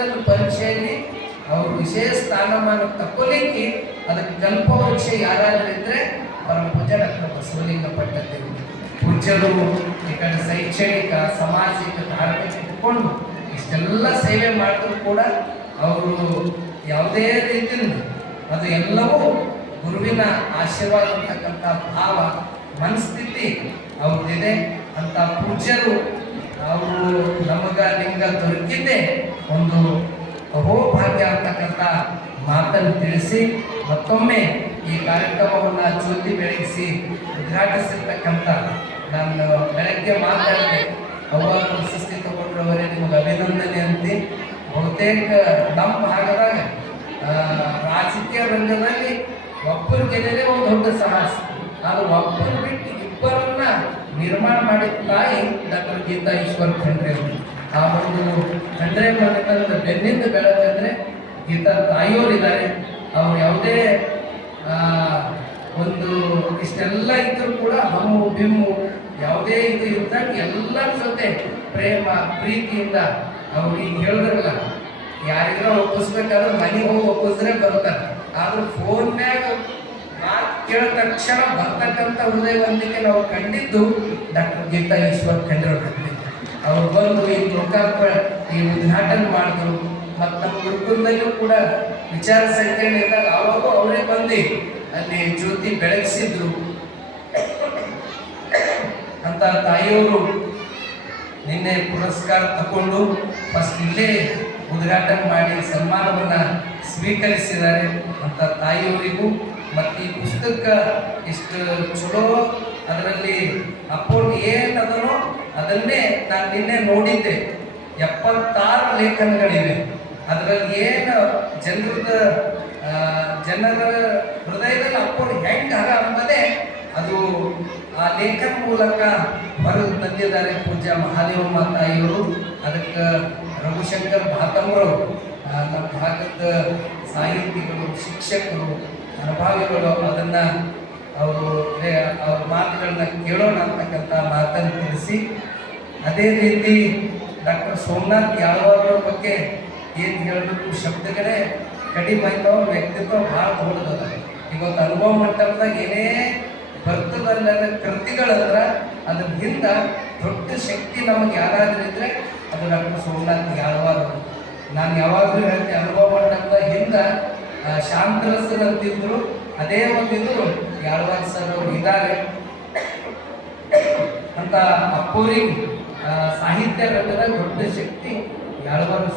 ಕ್ಷೇತ್ರದಲ್ಲಿ ಪರೀಕ್ಷೆಯಲ್ಲಿ ಅವರು ವಿಶೇಷ ಸ್ಥಾನಮಾನ ತಕ್ಕೊಲಿಕ್ಕೆ ಅದಕ್ಕೆ ಕಲ್ಪವೃಕ್ಷ ಯಾರಾದ್ರೂ ಇದ್ರೆ ಪರಮ ಪೂಜ್ಯ ಡಾಕ್ಟರ್ ಬಸವಲಿಂಗ ಪಟ್ಟದೇವರು ಪೂಜ್ಯರು ಈ ಕಡೆ ಶೈಕ್ಷಣಿಕ ಸಾಮಾಜಿಕ ಧಾರ್ಮಿಕ ಇಟ್ಕೊಂಡು ಇಷ್ಟೆಲ್ಲ ಸೇವೆ ಮಾಡಿದ್ರು ಕೂಡ ಅವರು ಯಾವುದೇ ರೀತಿಯಿಂದ ಅದು ಎಲ್ಲವೂ ಗುರುವಿನ ಆಶೀರ್ವಾದ ಅಂತಕ್ಕಂಥ ಭಾವ ಮನಸ್ಥಿತಿ ಅವ್ರದ್ದಿದೆ ಅಂತ ಪೂಜ್ಯರು ಅವರು ನಿಮ್ಗ ದೊರಕಿದ್ದೆ ಒಂದು ಅಹೋಭಾಗ್ಯ ಅಂತಕ್ಕಂಥ ಮಾತನ್ನು ತಿಳಿಸಿ ಮತ್ತೊಮ್ಮೆ ಈ ಕಾರ್ಯಕ್ರಮವನ್ನು ಜ್ಯೋತಿ ಬೆಳಗಿಸಿ ಉದ್ಘಾಟಿಸಿರ್ತಕ್ಕಂಥ ನಾನು ಬೆಳಗ್ಗೆ ಮಾತಾಡಿದೆ ಅವಾಗ ಪ್ರಶಸ್ತಿ ತಗೊಂಡ್ರವರೇ ನಿಮಗೆ ಅಭಿನಂದನೆ ಅಂತೆ. ಬಹುತೇಕ ನಮ್ಮ ಭಾಗದಾಗ ರಾಜಕೀಯ ರಂಗದಲ್ಲಿ ಒಬ್ಬರು ಗೆಲ್ಲದೆ ಒಂದು ದೊಡ್ಡ ಸಾಹಸ, ಅದು ಒಬ್ಬರು ಬಿಟ್ಟು ಇಬ್ಬರನ್ನ ನಿರ್ಮಾಣ ಮಾಡಿದ ತಾಯಿ ಡಾಕ್ಟರ್ ಗೀತಾ ಈಶ್ವರ್ ಖಂಡ್ರೆ ಅವರು. ಆ ಒಂದು ಖಂಡ್ರೆ ಮಾಡಿದ ಬೆನ್ನಿಂದ ಬೆಳೆದಂದ್ರೆ ಗೀತಾ ತಾಯಿಯವರಿದ್ದಾರೆ. ಅವ್ರು ಯಾವುದೇ ಒಂದು ಇಷ್ಟೆಲ್ಲ ಇದ್ರೂ ಕೂಡ ಹಮ್ಮು ಬಿಮ್ಮು ಯಾವುದೇ ಇದು ಇದ್ದಾಗ ಎಲ್ಲರ ಜೊತೆ ಪ್ರೇಮ ಪ್ರೀತಿಯಿಂದ ಅವ್ರು ಈಗ ಹೇಳಿದ್ರಲ್ಲ, ಯಾರಿಗಾರ ಒಪ್ಪಿಸ್ಬೇಕಾದ್ರೆ ಮನೆಗೆ ಹೋಗಿ ಒಪ್ಪಿಸಿದ್ರೆ ಬರ್ತಾರೆ, ಆದ್ರೂ ಫೋನ್ಯಾಗ ಮಾತು ಕೇಳಿದ ತಕ್ಷಣ ಬರ್ತಕ್ಕಂಥ ಹೃದಯವಂತಿಕೆ ನಾವು ಕಂಡಿದ್ದು ಡಾಕ್ಟರ್ ಗೀತಾ ಈಶ್ವರ್ ಖಂಡ್ರೆ ಅವ್ರು ಬಂದು ಈ ಲೋಕಾರ್ಪಣೆ ಈ ಉದ್ಘಾಟನೆ ಮಾಡಿದ್ರು. ಮತ್ತು ನಮ್ಮ ಗುರುಕುಲದಲ್ಲೂ ಕೂಡ ವಿಚಾರ ಸಂಕಿರಣ ಇದ್ದಾಗ ಅವಾಗ ಅವರೇ ಬಂದು ಅಲ್ಲಿ ಜ್ಯೋತಿ ಬೆಳಗಿಸಿದ್ರು ಅಂತ ತಾಯಿಯವರು ನಿನ್ನೆ ಪುರಸ್ಕಾರ ತಗೊಂಡು ಫಸ್ಟ್ ಇಲ್ಲೇ ಉದ್ಘಾಟನೆ ಮಾಡಿ ಸನ್ಮಾನವನ್ನ ಸ್ವೀಕರಿಸಿದ್ದಾರೆ ಅಂತ ತಾಯಿಯವರಿಗೂ ಮತ್ತು ಈ ಪುಸ್ತಕ ಇಷ್ಟು ಚಲೋ ಅದರಲ್ಲಿ ಅಪೋರ್ಟ್ ಏನದನೋ ಅದನ್ನೇ ನಾನು ನಿನ್ನೆ ನೋಡಿದ್ದೆ. 76 ಲೇಖನಗಳಿವೆ. ಅದರಲ್ಲಿ ಏನು ಜನರ ಹೃದಯದಲ್ಲಿ ಅಪ್ಪೋರ್ಟ್ ಹೆಂಗೆ ಹರ ಅಂಬದೇ ಅದು ಆ ಲೇಖನ ಮೂಲಕ ಹೊರಗೆ ತಂದಿದ್ದಾರೆ ಪೂಜ್ಯ ಮಹಾದೇವಮ್ಮ ತಾಯಿಯವರು. ಅದಕ್ಕೆ ರಘುಶಂಕರ್ ಭಾತಮ್ರವರು ನಮ್ಮ ಭಾಗದ ಸಾಹಿತಿಗಳು ಶಿಕ್ಷಕರು ಅನುಭಾವಿಗಳು ಅದನ್ನು ಅವ್ರ ಮಾತುಗಳನ್ನ ಕೇಳೋಣ ಅಂತಕ್ಕಂಥ ಮಾತನ್ನು ತಿಳಿಸಿ, ಅದೇ ರೀತಿ ಡಾಕ್ಟರ್ ಸೋಮನಾಥ್ ಯಾದವ್ರ ಬಗ್ಗೆ ಏನು ಹೇಳಬೇಕು ಶಬ್ದಗಳೇ ಕಡಿಮೆ ಆಯ್ತವ. ವ್ಯಕ್ತಿತ್ವ ಭಾಳ ದೊಡ್ಡದ. ಇವತ್ತು ಅನುಭವ ಮಟ್ಟದಾಗ ಏನೇ ಬರ್ತದಲ್ಲ ಕೃತಿಗಳಂದ್ರೆ ಅದ್ರ ಹಿಂದ ದೊಡ್ಡ ಶಕ್ತಿ ನಮಗೆ ಯಾರಾದ್ರೂ ಇದ್ರೆ ಅದು ಡಾಕ್ಟರ್ ಸೋಮನಾಥ್ ಯಾದವಾರ್. ನಾನು ಯಾವಾಗಲೂ ಹೇಳ್ತೀನಿ, ಅನುಭವ ಮಟ್ಟದ ಹಿಂದ ಶಾಂತರಸರು ಅಂತಿದ್ರು, ಅದೇ ಒಂದಿದ್ರು ಯಾದವಾರ್ ಸರ್ ಅವರು ಇದ್ದಾರೆ ಅಂತ ಅಪ್ಪೋರಿಗೆ ಸಾಹಿತ್ಯ ರಂಗದ ದೊಡ್ಡ ಶಕ್ತಿ ಯಾದವಾರ್